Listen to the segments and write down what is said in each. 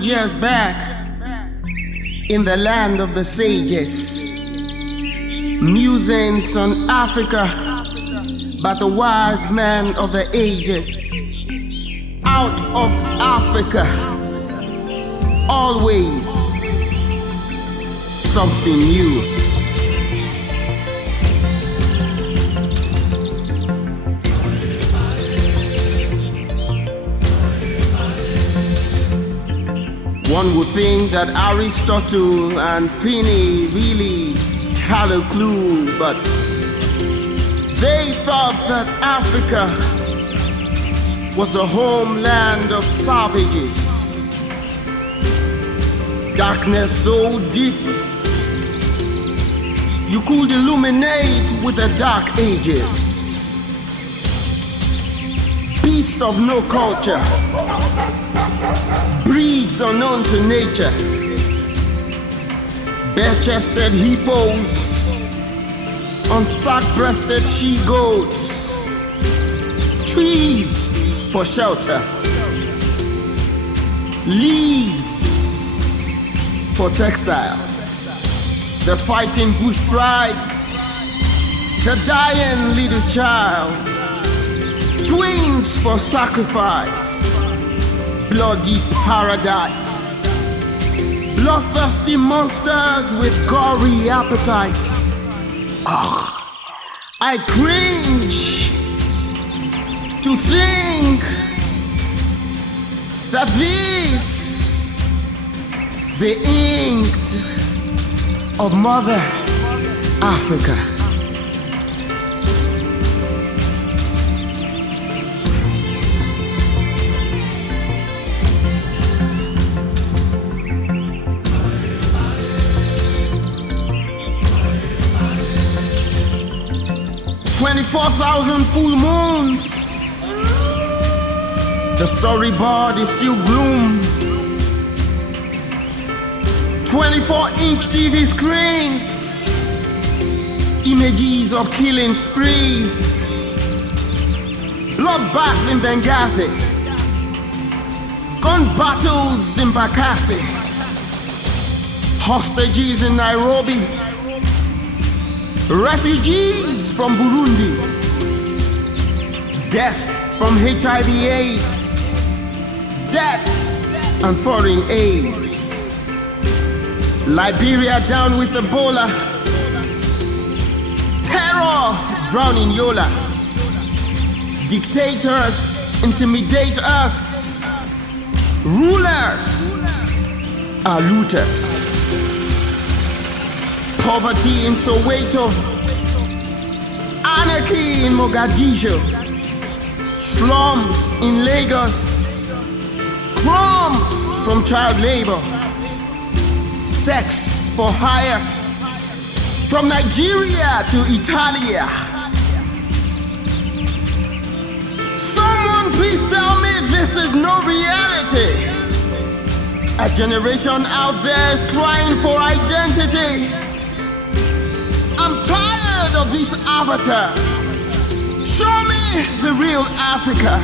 Years back, in the land of the sages, musings on Africa by the wise men of the ages. Out of Africa, always something new. One would think that Aristotle and Pliny really had a clue, but they thought that Africa was a homeland of savages. Darkness so deep, you could illuminate with the dark ages. Beast of no culture, breeds unknown to nature, bare-chested hippos, unstock-breasted she-goats, trees for shelter, leaves for textile, the fighting bush tribes, the dying little child, twins for sacrifice, bloody paradise, bloodthirsty monsters with gory appetites. I cringe to think that this, the inked of Mother Africa. 24,000 full moons. The storyboard is still gloom. 24-inch TV screens. Images of killing sprees. Bloodbath in Benghazi. Gun battles in Bakassi. Hostages in Nairobi. Refugees from Burundi. Death from HIV/AIDS. Death and foreign aid. Liberia down with Ebola. Terror drowning Yola. Dictators intimidate us. Rulers are looters. Poverty in Soweto. Anarchy in Mogadishu. Slums in Lagos. Crumbs from child labor. Sex for hire. From Nigeria to Italia. Someone please tell me this is no reality. A generation out there is crying for identity. I'm tired of this avatar. Show me the real Africa.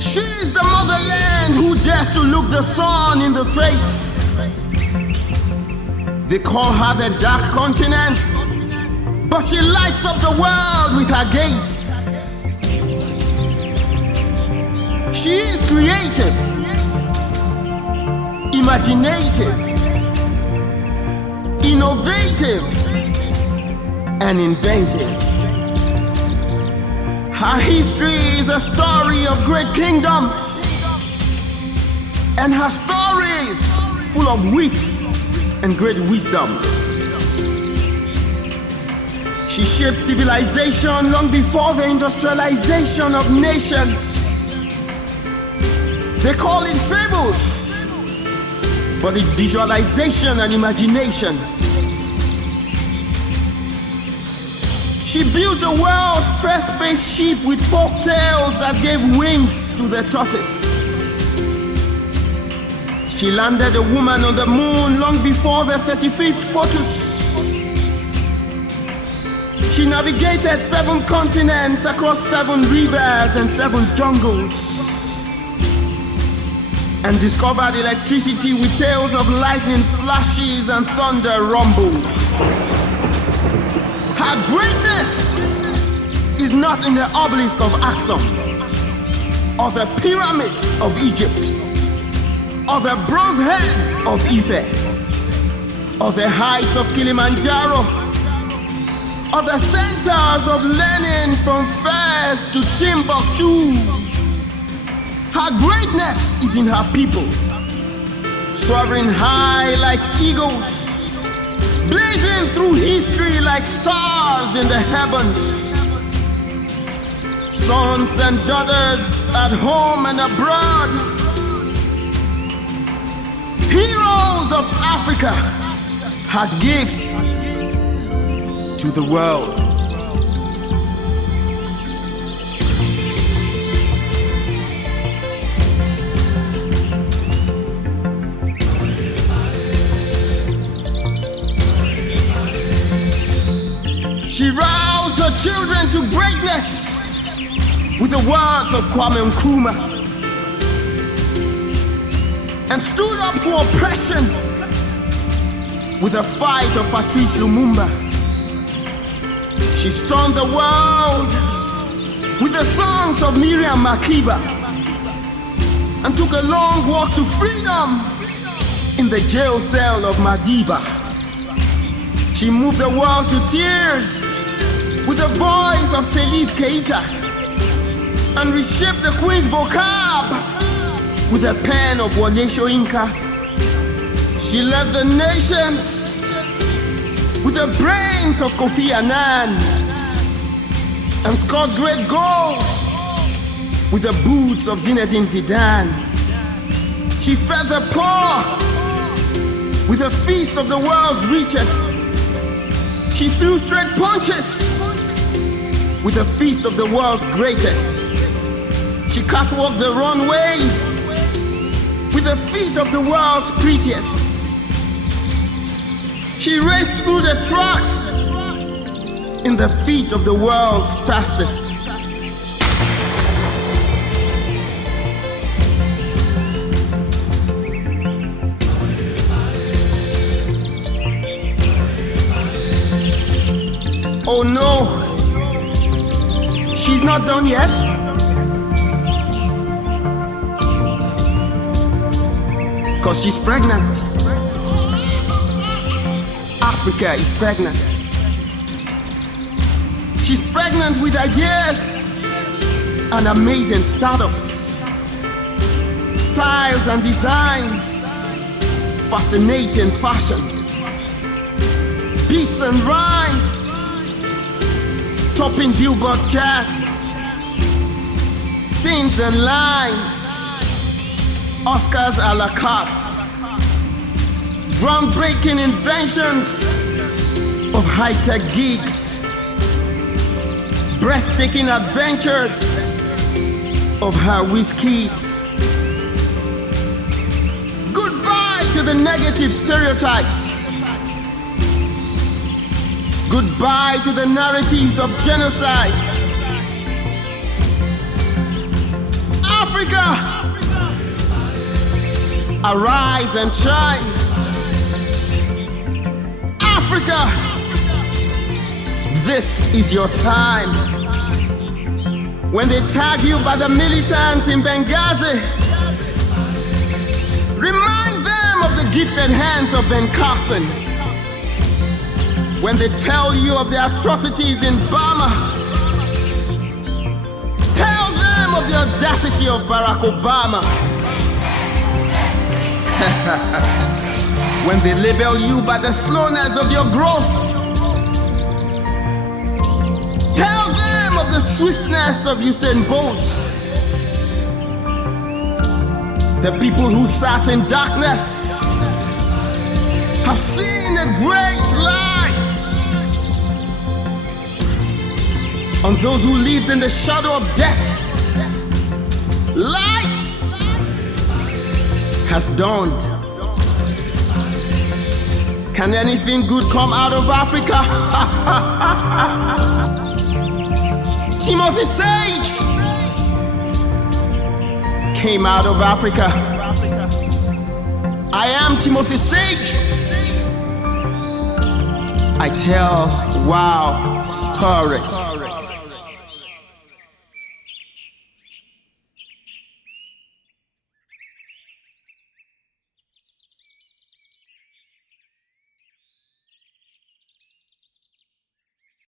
She's the motherland who dares to look the sun in the face. They call her the Dark Continent, but she lights up the world with her gaze. She is creative, imaginative, innovative, and inventive. Her history is a story of great kingdoms, and her stories full of wits and great wisdom. She shaped civilization long before the industrialization of nations. They call it fables, but it's visualization and imagination. She built the world's first spaceship with folk tales that gave wings to the tortoise. She landed a woman on the moon long before the 35th POTUS. She navigated 7 continents across 7 rivers and 7 jungles, and discovered electricity with tales of lightning flashes and thunder rumbles. Her greatness is not in the obelisk of Axum, or the pyramids of Egypt, or the bronze heads of Ife, or the heights of Kilimanjaro, or the centers of Lenin from Fez to Timbuktu. Her greatness is in her people, soaring high like eagles, blazing through history like stars in the heavens. Sons and daughters at home and abroad, heroes of Africa, her gift to the world. She roused her children to greatness with the words of Kwame Nkrumah, and stood up to oppression with the fight of Patrice Lumumba. She stunned the world with the songs of Miriam Makeba, and took a long walk to freedom in the jail cell of Madiba. She moved the world to tears with the voice of Salif Keita, and reshaped the Queen's vocab with the pen of Wole Soyinka. She led the nations with the brains of Kofi Annan, and scored great goals with the boots of Zinedine Zidane. She fed the poor with the feast of the world's richest. She threw straight punches with the feast of the world's greatest. She catwalked the runways with the feet of the world's prettiest. She raced through the tracks in the feet of the world's fastest. Oh no, she's not done yet. Cause she's pregnant. Africa is pregnant. She's pregnant with ideas and amazing startups, styles and designs, fascinating fashion, beats and rhymes, topping Billboard charts, scenes and lines, Oscars a la carte, groundbreaking inventions of high-tech geeks, breathtaking adventures of her whiz-kids. Goodbye to the negative stereotypes. Goodbye to the narratives of genocide. Africa, arise and shine. Africa, this is your time. When they tag you by the militants in Benghazi, remind them of the gifted hands of Ben Carson. When they tell you of the atrocities in Burma, Tell them of the audacity of Barack Obama. When they label you by the slowness of your growth. Tell them of the swiftness of Usain Bolt. The people who sat in darkness have seen a great light. On those who lived in the shadow of death, light has dawned. Can anything good come out of Africa? Timothy Sage came out of Africa. I am Timothy Sage. I tell wow stories.